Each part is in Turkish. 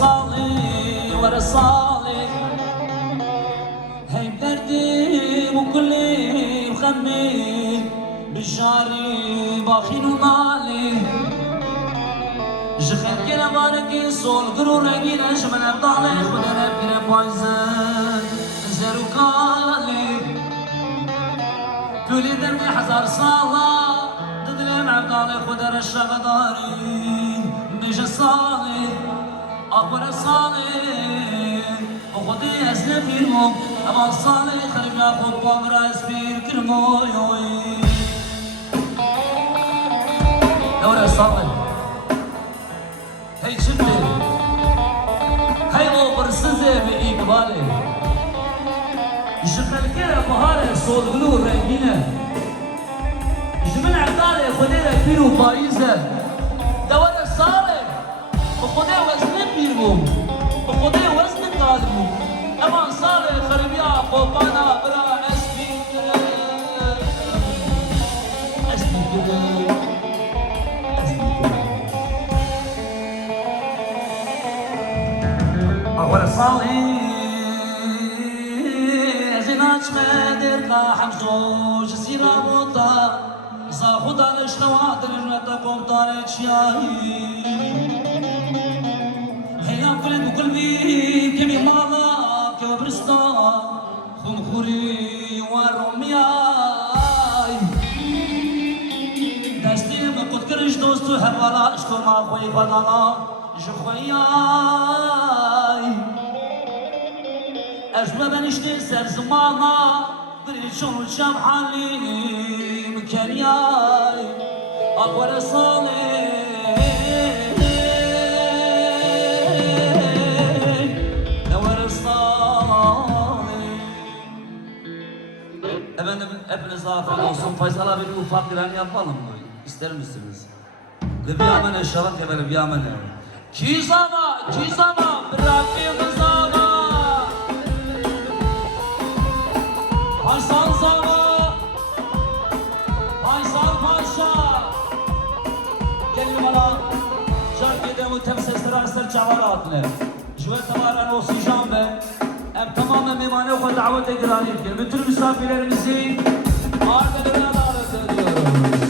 صالي ورا صالي هاي بلردي وكلي مخمي بشاري باخين ومالي جخل كلا باركي صول قرور رقينا شمن ابطالي خدنا بكنا بايزن زيرو كالي كل دربي حزار صالة تدلم عبدالي خدنا الشغداري مش صالي أقوى صالي وخدي أسلم في الموم أما صالي خليم ياخد بامرا اسبير كرموي دورة صالي هي شفتي هي غوبر سنزي بإقبالي جخل كده بهاري صول غلور رنجينة جمن عبدالي خدي فيرو بايزة دورة صالي وخدي وزن بيرموم وخدي وزن قادموم أما صالي خريب يا قوبانا برا أسبي كده أول صالي زيناش مدير قاحم زوج سيرا موتا صاخد على الشوات رجعت قوطان تشياهي هيا كل بقلبي كمي ماما كبرستا خنخوري ورومياي دستي ما قد كرش دوستو هبالا اشكو ما خوي بدانا جخوياي أجمع بنشتي سر زمانا بريشون شام حالي مكانياي أقوى صالي نور صالي ابن zafer olsun Faysal abi bir ufak bir an yapalım mı? İster misiniz? Gıbiyamene şarap ya böyle gıbiyamene. Kizama bırakayım zama Hasan zama Faysal Paşa gelin bana şarkıda mütefsir arsır çavaratlı Jüve tamamen oksijen ve hem tamamen mimane okul davet ekranıyken bütün misafirlerimizi arkalarına davet ediyorum.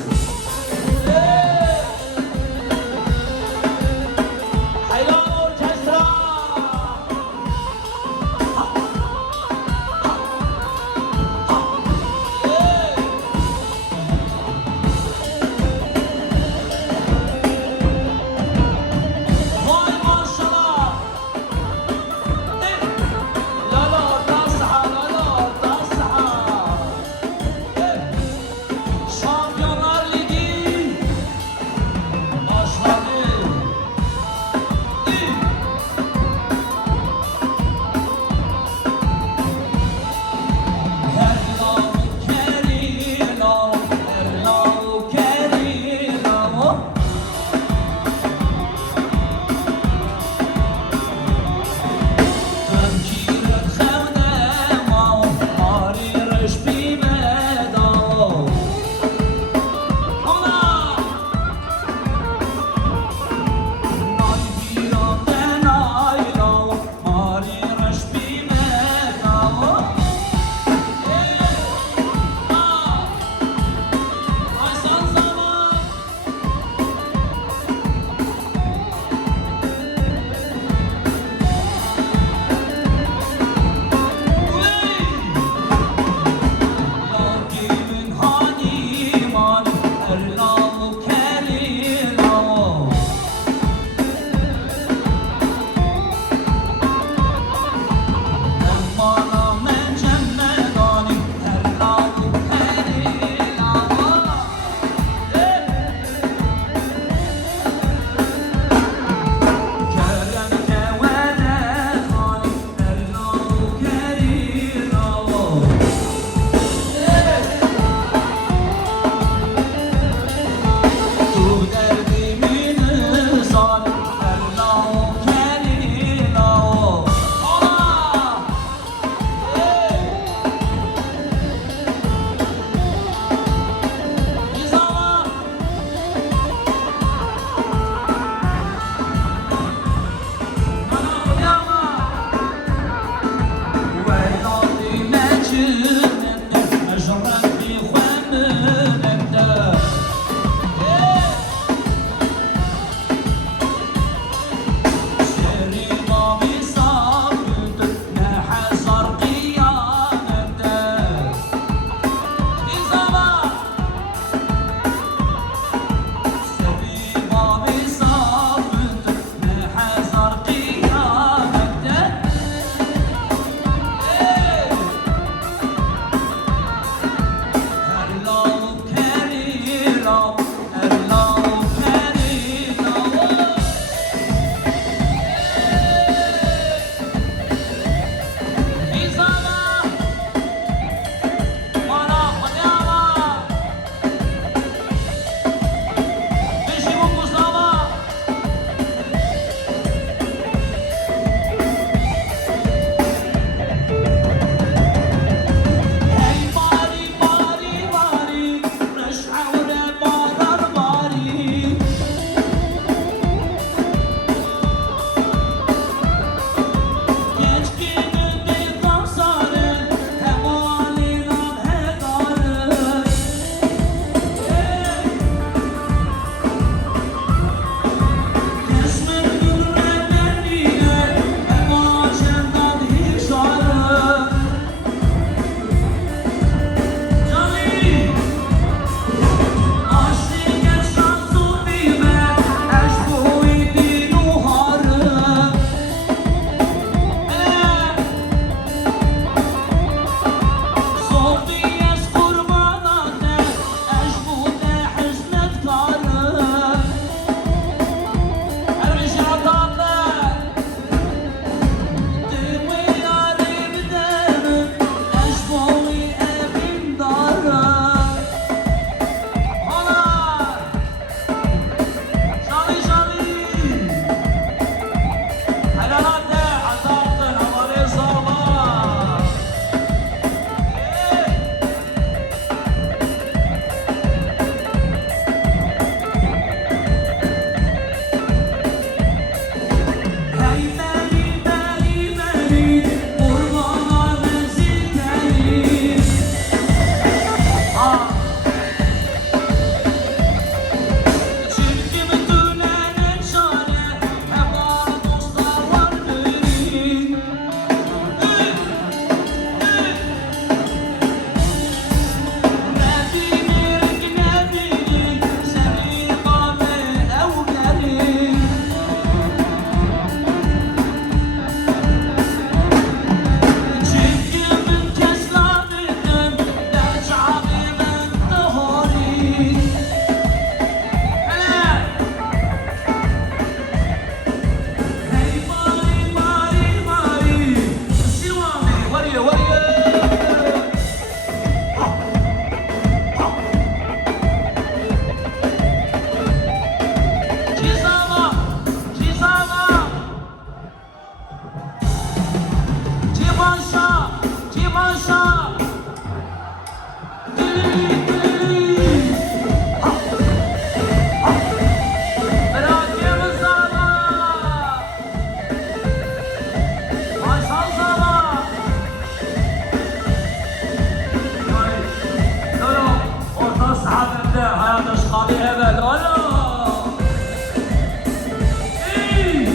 Herhalde azaltın havalı sabah. Hey beni beni beni kurbanlar menzilleri. Çünkü bütünlere çare hep var dostlar var benim. Ne bilir ne bilir senin kamen evlerin. Çünkü من كسلانكم لجعبي من ظهري. Hey mari mari mari Silvami varıyor varıyor. Cizama Cizama Civanşa Civanşa Dilili dilili. Bırakayım sana. Faysal sana. Alo, orta sahabemde hayat aşkı evvel. Alo. İyi.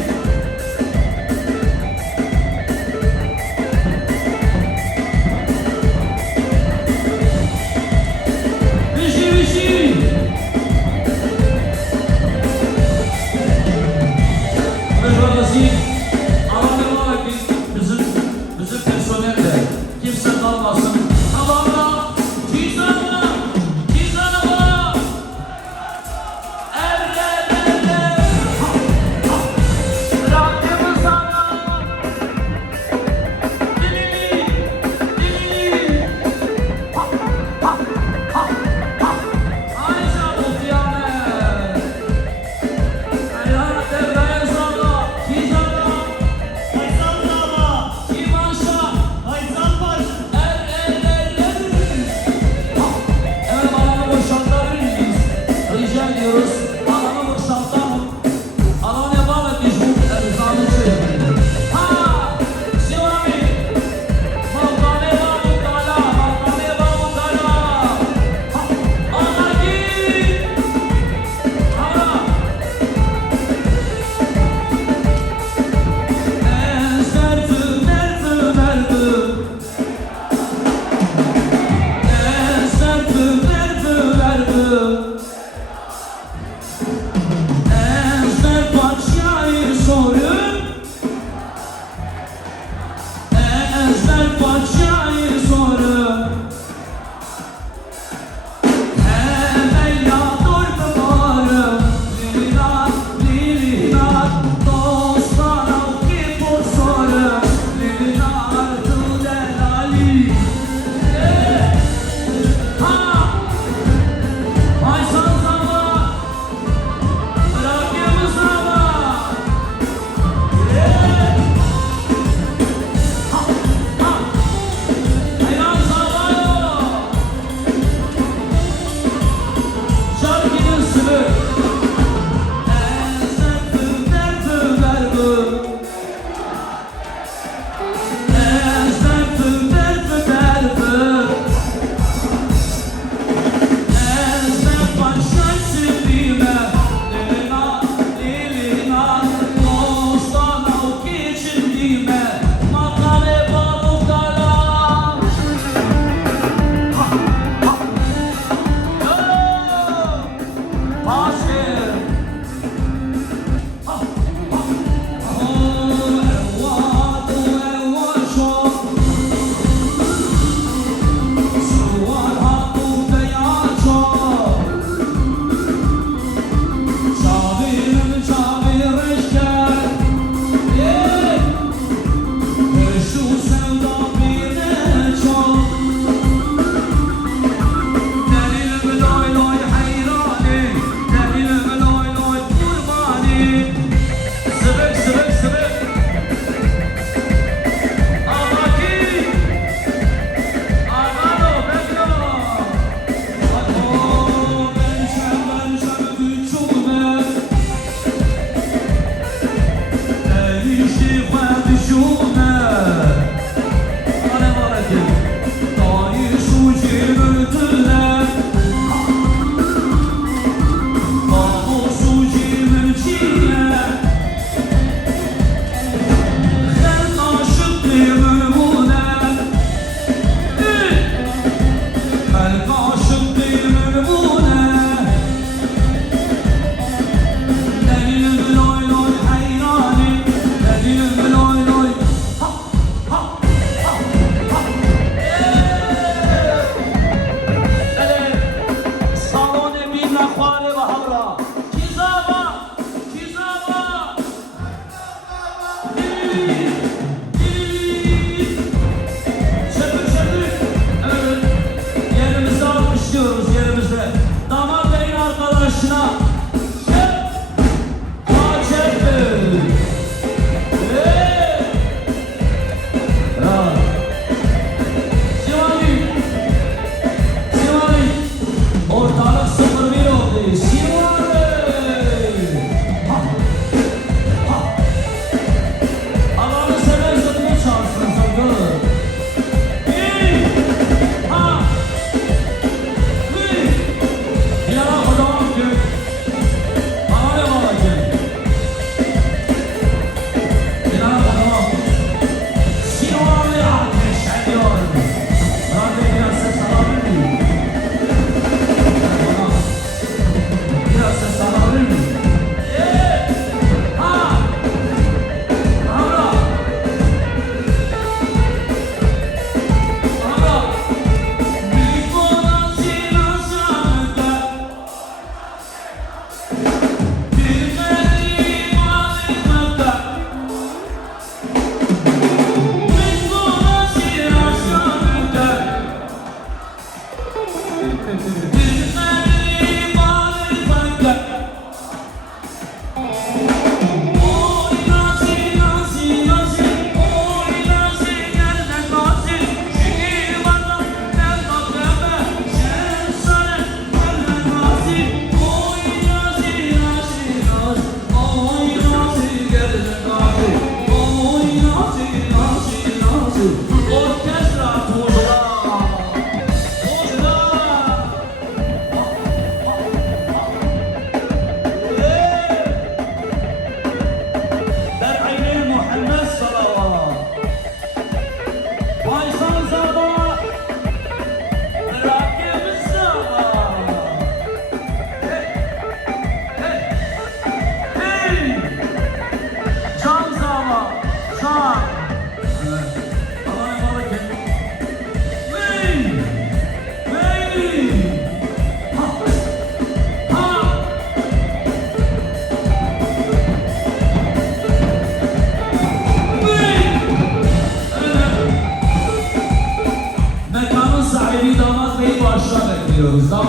ediyorum. Sağ